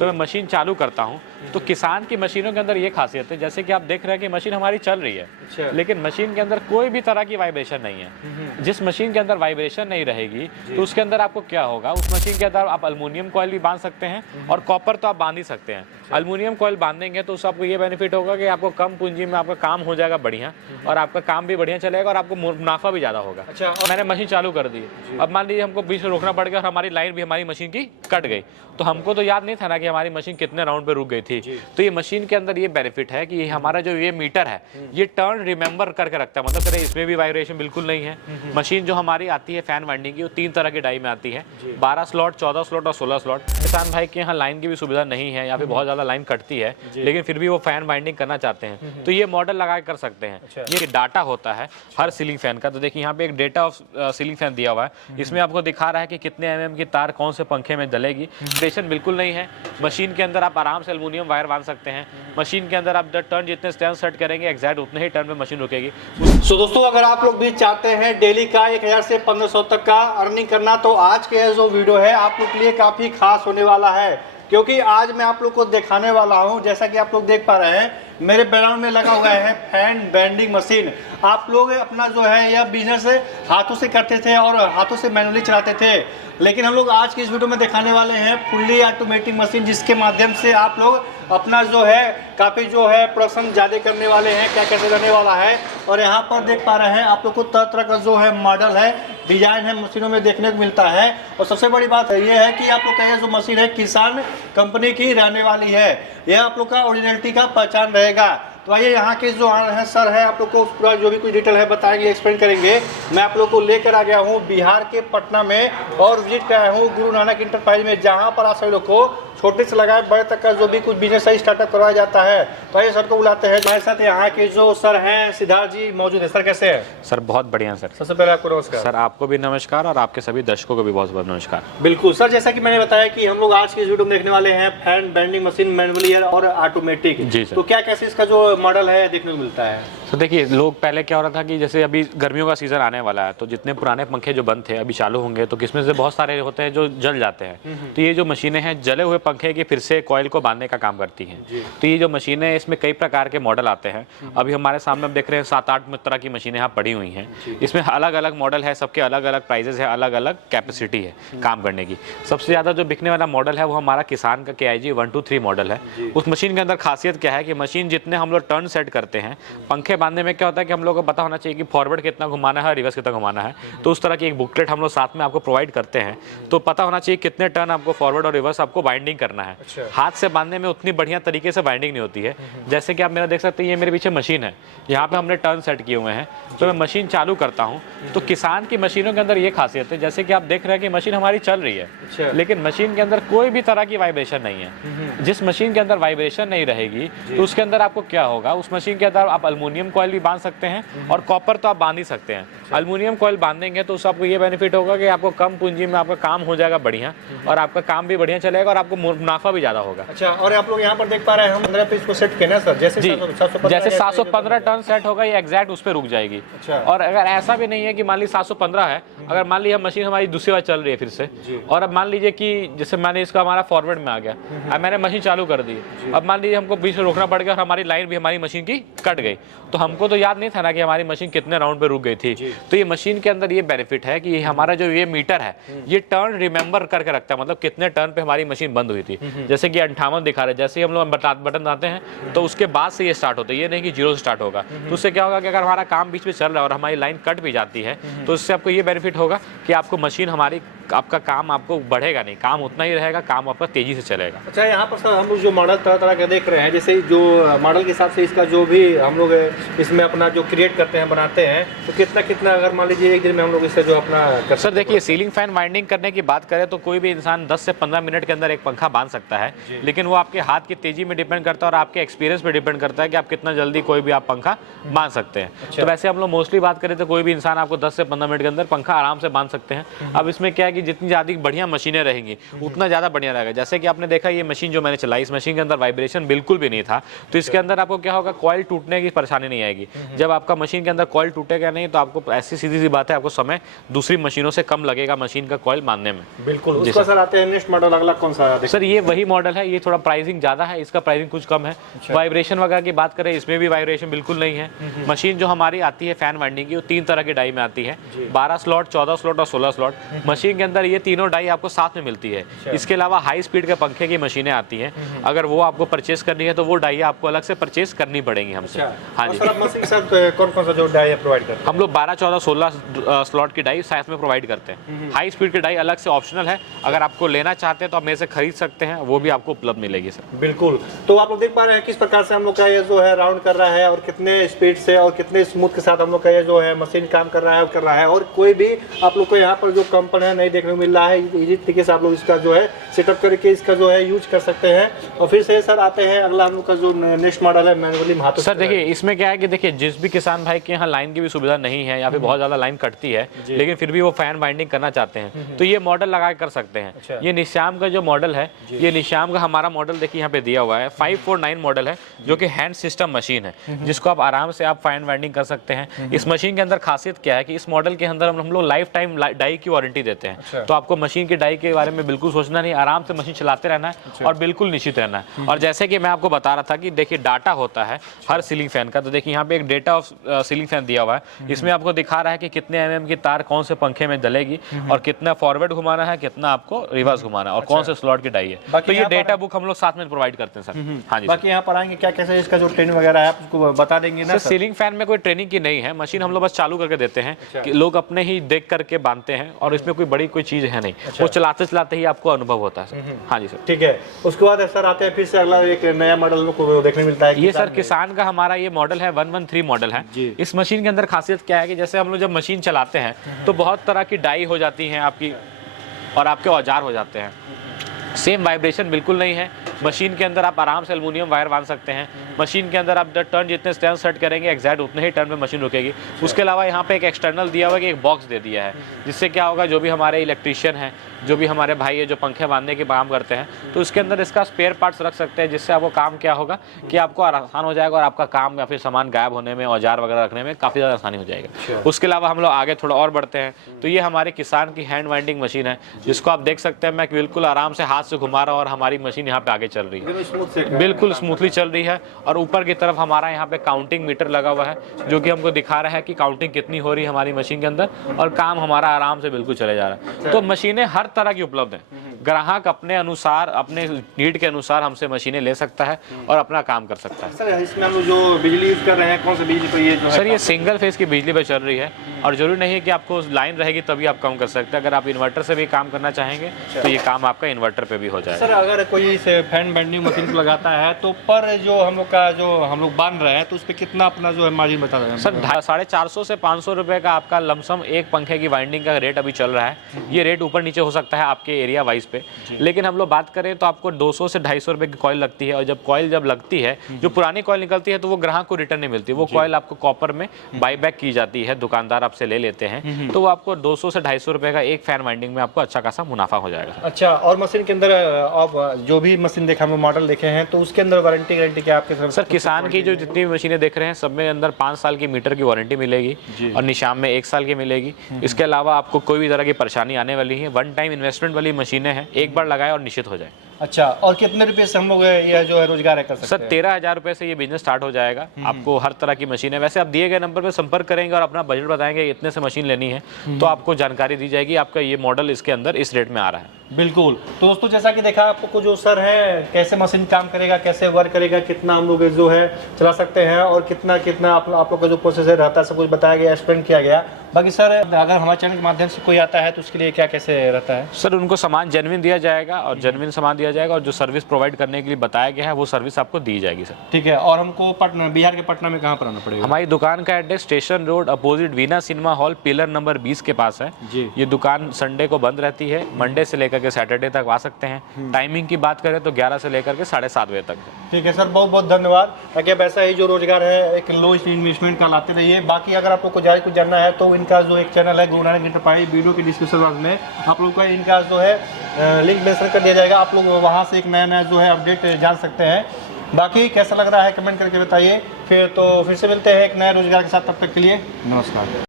तो मैं मशीन चालू करता हूँ। तो किसान की मशीनों के अंदर ये खासियत है, जैसे कि आप देख रहे हैं कि मशीन हमारी चल रही है, लेकिन मशीन के अंदर कोई भी तरह की वाइब्रेशन नहीं है। जिस मशीन के अंदर वाइब्रेशन नहीं रहेगी तो उसके अंदर आपको क्या होगा, उस मशीन के अंदर आप एल्युमिनियम कॉइल भी बांध सकते हैं और कॉपर तो आप बांध ही सकते हैं। एल्युमिनियम कॉइल बांधेंगे तो उससे आपको ये बेनिफिट होगा कि आपको कम पूंजी में आपका काम हो जाएगा बढ़िया, और आपका काम भी बढ़िया चलेगा और आपको मुनाफा भी ज़्यादा होगा। अच्छा, मैंने मशीन चालू कर दी, अब मान लीजिए हमको बीच में रोकना पड़ गया और हमारी लाइन भी हमारी मशीन की कट गई, तो हमको तो याद नहीं था ना कि हमारी मशीन कितने राउंड पे रुक गई थी। तो ये मशीन के अंदर ये बेनिफिट है कि हमारा जो ये मीटर है ये टर्न रिमेंबर करके रखता है, मतलब करें इसमें भी वाइब्रेशन बिल्कुल नहीं है। मशीन जो हमारी आती है फैन वाइंडिंग की, वो 3 तरह की डाई में आती है, 12 स्लॉट, 14 स्लॉट और 16 स्लॉट। किसान भाई के यहाँ लाइन की भी सुविधा नहीं है या फिर बहुत ज़्यादा लाइन कटती है, लेकिन फिर भी वो फैन वाइंडिंग करना चाहते हैं तो ये मॉडल लगा कर सकते हैं। ये डाटा होता है हर सीलिंग फैन का। तो देखिए यहाँ पे एक डेटा ऑफ सीलिंग फैन दिया हुआ है, इसमें आपको दिखा रहा है कि कितने mm की तार कौन से पंखे में डलेगी। स्टेशन बिल्कुल नहीं है। मशीन के अंदर आप आराम से एल्युमिनियम वायर बांध सकते हैं। मशीन के अंदर आप टर्न जितने टर्न सेट करेंगे एग्जैक्ट उतने ही टर्न पे मशीन रुकेगी। सो दोस्तों, अगर आप लोग भी चाहते हैं डेली का 1000 से 1500 तक का अर्निंग करना, तो आज के जो वीडियो है आप लोग के लिए काफ़ी खास होने वाला है, क्योंकि आज मैं आप लोग को दिखाने वाला हूं, जैसा कि आप लोग देख पा रहे हैं मेरे बैकग्राउंड में लगा हुआ है फैन बेंडिंग मशीन। आप लोग अपना जो है यह बिजनेस हाथों से करते थे और हाथों से मैनुअली चलाते थे, लेकिन हम लोग आज की इस वीडियो में दिखाने वाले हैं फुल्ली ऑटोमेटिक मशीन, जिसके माध्यम से आप लोग अपना जो है काफ़ी जो है प्रोडक्शन ज़्यादा करने वाले हैं। क्या कैसे रहने वाला है, और यहाँ पर देख पा रहे हैं आप लोग को तरह तरह का जो है मॉडल है, डिजाइन है, मशीनों में देखने को मिलता है। और सबसे बड़ी बात है ये है कि आप लोग का जो मशीन है किसान कंपनी की रहने वाली है, यह आप लोग का ओरिजिनलिटी का पहचान रहेगा। तो आइए यहाँ के जो है सर है आप लोग को पूरा जो भी कुछ डिटेल है बताएंगे, एक्सप्लेन करेंगे। मैं आप लोग को लेकर आ गया हूँ बिहार के पटना में और विजिट कराया हूँ गुरु नानक इंटरप्राइज में, जहाँ पर आप सभी लोग को छोटे से लगाए बड़े तक का जो भी कुछ बिजनेस है स्टार्टअप करवाया जाता है। तो आइए सर को बुलाते हैं। हमारे साथ यहाँ के जो सर हैं सिद्धार्थ जी मौजूद है। सर कैसे हैं? सर बहुत बढ़िया सर। सबसे पहले आपको नमस्कार। सर आपको भी नमस्कार और आपके सभी दर्शकों को भी बहुत बहुत नमस्कार। बिल्कुल सर, जैसा कि मैंने बताया कि हम लोग आज की इस वीडियो में देखने वाले हैं फैन बेंडिंग मशीन मैनुअली और ऑटोमेटिक। जी सर। तो क्या कैसे इसका जो मॉडल है देखने को मिलता है? तो देखिए लोग पहले क्या हो रहा था कि जैसे अभी गर्मियों का सीजन आने वाला है, तो जितने पुराने पंखे जो बंद थे अभी चालू होंगे, तो किसमें से बहुत सारे होते हैं जो जल जाते हैं। तो ये जो मशीनें हैं जले हुए पंखे की फिर से कॉइल को बांधने का काम करती हैं। तो ये जो मशीनें इसमें कई प्रकार के मॉडल आते हैं। अभी हमारे सामने आप देख रहे हैं 7-8 तरह की मशीनें यहाँ पड़ी हुई हैं। इसमें अलग अलग मॉडल है, सबके अलग अलग प्राइजेस है, अलग अलग कैपेसिटी है काम करने की। सबसे ज़्यादा जो बिकने वाला मॉडल है वो हमारा किसान का KIG 123 मॉडल है। उस मशीन के अंदर खासियत क्या है कि मशीन जितने हम लोग टर्न सेट करते हैं, पंखे बांधने में क्या होता है कि हम लोग को पता होना चाहिए कि फॉरवर्ड कितना घुमाना है, रिवर्स कितना घुमाना है। तो उस तरह की एक बुकलेट हम लोग साथ में आपको प्रोवाइड करते हैं। तो पता होना चाहिए कितने टर्न आपको फॉरवर्ड और रिवर्स आपको बाइंडिंग करना है। हाथ से बांधने में उतनी बढ़िया तरीके से बाइंडिंग नहीं होती है। जैसे कि आप मेरा देख सकते हैं, ये मेरे पीछे मशीन है, यहाँ पे हमने टर्न सेट किए हुए हैं। तो मैं मशीन चालू करता हूँ। तो किसान की मशीनों के अंदर ये खासियत है, जैसे कि आप देख रहे हैं कि मशीन हमारी चल रही है, लेकिन मशीन के अंदर कोई भी तरह की वाइब्रेशन नहीं है। जिस मशीन के अंदर वाइब्रेशन नहीं रहेगी तो उसके अंदर आपको क्या होगा, उस मशीन के अंदर आप एल्युमिनियम कॉइल भी बांध सकते हैं और कॉपर तो आप बांध ही सकते हैं। एल्युमिनियम कॉइल बांधेंगे तो उससे आपको ये बेनिफिट होगा कि आपको कम पूंजी में आपका काम हो जाएगा बढ़िया, और आपका काम भी बढ़िया चलेगा और आपको मुनाफा भी ज़्यादा होगा। अच्छा, और आप लोग यहाँ पर देख पा रहे हैं हम 15 पे इसको सेट किया सर, जैसे 715 टर्न सेट होगा ये एग्जैक्ट उस पर रुक जाएगी। अच्छा। और अगर ऐसा भी नहीं है कि मान लीजिए 715 है, अगर मान लीजिए मशीन हमारी दूसरी बार चल रही है फिर से, और अब मान लीजिए कि जैसे मैंने इसका हमारा फॉरवर्ड में आ गया, अब मैंने मशीन चालू कर दी, अब मान लीजिए हमको बीच में रोकना पड़ गया और हमारी लाइन भी हमारी मशीन की कट गई, तो हमको तो याद नहीं था ना कि हमारी मशीन कितने राउंड पे रुक गई थी। तो ये मशीन के अंदर ये बेनिफिट है कि हमारा जो ये मीटर है ये टर्न रिमेंबर करके रखता है, मतलब कितने टर्न पे हमारी मशीन बंद हुई थी। जैसे कि 58 दिखा रहे हैं, जैसे ही हम लोग बटन दबाते हैं तो उसके बाद से ये स्टार्ट होता है, ये नहीं कि 0 से स्टार्ट होगा। तो उससे क्या होगा कि अगर हमारा काम बीच में चल रहा है और हमारी लाइन कट भी जाती है तो उससे आपको ये बेनिफिट होगा कि आपको मशीन हमारी आपका काम आपको बढ़ेगा नहीं, काम उतना ही रहेगा, काम आपका तेजी से चलेगा। अच्छा, यहाँ पर सर हम लोग जो मॉडल तरह तरह के देख रहे हैं, जैसे जो मॉडल के हिसाब से इसका जो भी हम लोग इसमें अपना जो क्रिएट करते हैं बनाते हैं, तो कितना कितना अगर मान लीजिए एक दिन में हम लोग इससे जो अपना कर सर देखिए सीलिंग फैन वाइंडिंग करने की बात करें तो कोई भी इंसान 10 से 15 मिनट के अंदर एक पंखा बांध सकता है, लेकिन वो आपके हाथ की तेजी में डिपेंड करता है और आपके एक्सपीरियंस पे डिपेंड करता है कि आप कितना जल्दी कोई भी आप पंखा बांध सकते हैं। तो वैसे हम लोग मोस्टली बात करें तो कोई भी इंसान आपको 10 से 15 मिनट के अंदर पंखा आराम से बांध सकते हैं। अब इसमें क्या है कि जितनी ज़्यादा बढ़िया मशीनें रहेंगी उतना ज़्यादा बढ़िया रहेगा। जैसे कि आपने देखा ये मशीन जो मैंने चलाई, इस मशीन के अंदर वाइब्रेशन बिल्कुल भी नहीं था, तो इसके अंदर आपको क्या होगा, कॉइल टूटने की परेशानी नहीं आएगी। जब आपका मशीन के अंदर कॉइल टूटेगा नहीं तो आपको ऐसी सीधी सी बात है, आपको समय दूसरी मशीनों से कम लगेगा मशीन का कॉइल बांधने में। बिल्कुल। उसका सर आते हैं नेक्स्ट मॉडल अगला कौन सा है? सर ये वही मॉडल है, ये थोड़ा प्राइसिंग ज़्यादा है, इसका प्राइसिंग कुछ कम है। वाइब्रेशन वगैरह की बात करें, इसमें भी वाइब्रेशन बिल्कुल नहीं है। मशीन जो हमारी आती है फैन वाइंडिंग की, वो 3 तरह की डाई में आती है, 12 स्लॉट, 14 स्लॉट और 16 स्लॉट। मशीन के अंदर ये तीनों डाई आपको साथ में मिलती है। इसके अलावा हाई स्पीड के पंखे की मशीनें आती हैं, अगर वो आपको परचेस करनी है तो वो डाई आपको अलग से परचेस करनी पड़ेंगी हमसे। हाँ जी। मशीन सर कौन कौन सा जो डाई प्रोवाइड करते हैं? हम लोग 12, 14, 16 स्लॉट की डाई साथ में प्रोवाइड करते हैं। हाई स्पीड की डाई अलग से ऑप्शनल है, अगर आपको लेना चाहते हैं तो आप मेरे से खरीद सकते हैं, वो भी आपको उपलब्ध मिलेगी सर। बिल्कुल। तो आप लोग देख पा रहे हैं किस प्रकार से हम लोग का ये जो है राउंड कर रहा है और कितने स्पीड से और कितने स्मूथ के साथ हम लोग का ये जो है मशीन काम कर रहा है और कोई भी आप लोग को यहाँ पर जो कंपन है नहीं देखने को मिल रहा है। इजी तरीके से आप लोग इसका जो है सेटअप करके इसका जो है यूज कर सकते हैं। और फिर से सर आते हैं अगला हम लोग का जो नेक्स्ट मॉडल है मैनुअली हाथों। सर देखिए इसमें क्या है कि देखिए जिस भी किसान भाई के यहाँ लाइन की भी सुविधा नहीं है या फिर बहुत ज्यादा लाइन कटती है लेकिन फिर भी वो फैन बाइंडिंग करना चाहते हैं तो ये मॉडल लगा कर सकते हैं। ये निशाम का जो मॉडल है, ये निशाम का हमारा मॉडल देखिए यहाँ पे दिया हुआ है, 549 मॉडल है, जो कि हैंड सिस्टम मशीन है, जिसको आप आराम से आप फैन बाइंडिंग कर सकते हैं। इस मशीन के अंदर खासियत क्या है कि इस मॉडल के अंदर हम लोग लाइफ टाइम डाई की वारंटी देते हैं। तो आपको मशीन की डाई के बारे में बिल्कुल सोचना नहीं, आराम से मशीन चलाते रहना है और बिल्कुल निश्चित रहना है। और जैसे कि मैं आपको बता रहा था कि देखिए डाटा होता है हर सीलिंग फैन का, तो देखिए यहाँ पे एक डेटा ऑफ सीलिंग फैन दिया हुआ है। इसमें आपको दिखा रहा है कि कितने mm की तार कौन से पंखे में डलेगी और कितना फॉरवर्ड घुमाना है, कितना आपको रिवर्स घुमाना है और कौन से स्लॉट की डाई है। तो ये डेटा बुक हम लोग साथ में प्रोवाइड करते हैं सर। हाँ जी। बाकी यहाँ पर आएंगे क्या कैसे इसका जो ट्रेनिंग वगैरह है आप उसको बता देंगे ना? सर सीलिंग फैन में कोई ट्रेनिंग की नहीं है, मशीन हम लोग बस चालू करके देते हैं कि लोग अपने ही देख करके बांधते हैं और इसमें कोई बड़ी कोई चीज है नहीं, वो चलाते चलाते ही आपको अनुभव होता है। हाँ जी सर। ठीक है। उसके बाद सर आते हैं फिर से अगला एक नया मॉडल को देखने मिलता है। ये सर किसान का हमारा ये मॉडल है 113 मॉडल है। इस मशीन के अंदर खासियत क्या है कि जैसे हम लोग जब मशीन चलाते हैं तो बहुत तरह की डाई हो जाती हैं आपकी और आपके औजार हो जाते हैं। सेम वाइब्रेशन बिल्कुल नहीं है। मशीन के अंदर आप आराम से एल्युमिनियम वायर बांध सकते हैं। मशीन के अंदर आप टर्न जितने टर्न सेट करेंगे एग्जैक्ट उतने ही टर्न में मशीन रुकेगी। उसके अलावा यहाँ पे एक एक्सटर्नल दिया हुआ है कि एक बॉक्स दे दिया है, जिससे क्या होगा जो भी हमारे इलेक्ट्रीशियन हैं, जो भी हमारे भाई है जो पंखे बांधने के काम करते हैं, तो उसके अंदर इसका स्पेयर पार्ट्स रख सकते हैं, जिससे आपको काम क्या होगा कि आपको आसान हो जाएगा और आपका काम या फिर सामान गायब होने में, औजार वगैरह रखने में काफ़ी ज़्यादा आसानी हो जाएगा। उसके अलावा हम लोग आगे थोड़ा और बढ़ते हैं तो ये हमारे किसान की हैंड वाइंडिंग मशीन है, जिसको आप देख सकते हैं मैं बिल्कुल आराम से हाथ से घुमा रहा हूँ और हमारी मशीन यहाँ पे आगे चल रही है, बिल्कुल स्मूथली चल रही है। और ऊपर की तरफ हमारा यहाँ पे काउंटिंग मीटर लगा हुआ है, जो कि हमको दिखा रहा है कि काउंटिंग कितनी हो रही है हमारी मशीन के अंदर और काम हमारा आराम से बिल्कुल चले जा रहा है। तो मशीनें हर तरह की उपलब्ध हैं, ग्राहक अपने अनुसार अपने नीड के अनुसार हमसे मशीनें ले सकता है और अपना काम कर सकता है। सर इसमें हम जो बिजली यूज कर रहे हैं कौन सा बिजली पर ये जो है? सर ये सिंगल फेज की बिजली पर चल रही है और जरूरी नहीं है कि आपको लाइन रहेगी तभी आप काम कर सकते हैं। अगर आप इन्वर्टर से भी काम करना चाहेंगे तो ये काम आपका इन्वर्टर पे भी हो जाएगा। सर अगर कोई इसे फैन बाइंडिंग मशीन को लगाता है तो पर जो हम लोग का जो हम लोग बांध रहे हैं तो उस पर कितना अपना जो है मार्जिन बता रहे हैं? सर 450 से 500 रुपए का आपका लमसम एक पंखे की वाइंडिंग का रेट अभी चल रहा है। ये रेट ऊपर नीचे हो सकता है आपके एरिया वाइज पे, लेकिन हम लोग बात करें तो आपको 200 से 250 रुपए की कॉइल लगती है। और जब कॉइल जब लगती है, जो पुरानी कॉइल निकलती है तो वो ग्राहक को रिटर्न नहीं मिलती, वो कॉइल आपको कॉपर में बाई बैक की जाती है, दुकानदार आपसे ले लेते हैं, तो वो आपको 200 से 250 रुपए का एक फैन वाइंडिंग में आपको अच्छा खासा मुनाफा हो जाएगा। अच्छा। और मशीन के अंदर आप जो भी मशीन देखा हम मॉडल देखे हैं तो उसके अंदर वारंटी गारंटी क्या आपके तरफ? सर किसान की जो जितनी भी मशीनें देख रहे हैं सब में अंदर 5 साल की मीटर की वारंटी मिलेगी और निशाम में 1 साल की मिलेगी। इसके अलावा आपको कोई भी तरह की परेशानी आने वाली है, वन टाइम इन्वेस्टमेंट वाली मशीनें हैं, एक बार लगाए और निश्चित हो जाए। अच्छा। और कितने रुपए से हम लोग ये जो है रोजगार कर सकते हैं? सर 13,000 रुपए से ये बिजनेस स्टार्ट हो जाएगा। आपको हर तरह की मशीन है, वैसे आप दिए गए नंबर पे संपर्क करेंगे और अपना बजट बताएंगे इतने से मशीन लेनी है तो आपको जानकारी दी जाएगी आपका ये मॉडल इसके अंदर इस रेट में आ रहा है। बिल्कुल। तो दोस्तों जैसा कि देखा आपको जो सर है कैसे मशीन काम करेगा, कैसे वर्क करेगा, कितना हम लोग जो है चला सकते हैं और कितना कितना आप लोग का जो प्रोसेस रहता है सब कुछ बताया गया, एक्सप्लेन किया गया। बाकी सर अगर हमारे चैनल के माध्यम से कोई आता है तो उसके लिए क्या कैसे रहता है? सर उनको सामान जेन्युइन दिया जाएगा और जेन्युइन सामान दिया जाएगा और जो सर्विस प्रोवाइड करने के लिए बताया गया है वो सर्विस आपको दी जाएगी सर। ठीक है। और हमको पटना, बिहार के पटना में कहाँ पर आना पड़ेगा? हमारी दुकान का address station road opposite Veena cinema hall pillar number 20 के पास है जी। ये दुकान संडे को बंद रहती है, मंडे से लेकर के सैटरडे तक आ सकते हैं। टाइमिंग की बात करें तो 11 से लेकर के 7:30 बजे तक। ठीक है सर, बहुत बहुत धन्यवाद। ताकि आप ऐसा ही जो रोजगार है एक लो इन्वेस्टमेंट का लाते रहिए। बाकी अगर आप लोग को ज़्यादा कुछ जानना है तो इनका जो एक चैनल है गुरु नानक एंटरप्राइज, वीडियो के डिस्क्रिप्शन बॉक्स में आप लोग का इनका जो है लिंक मेंशन कर दिया जाएगा। आप लोग वहाँ से एक नया नया जो है अपडेट जान सकते हैं। बाकी कैसा लग रहा है कमेंट करके बताइए। फिर से मिलते हैं एक नए रोजगार के साथ, तब तक के लिए नमस्कार।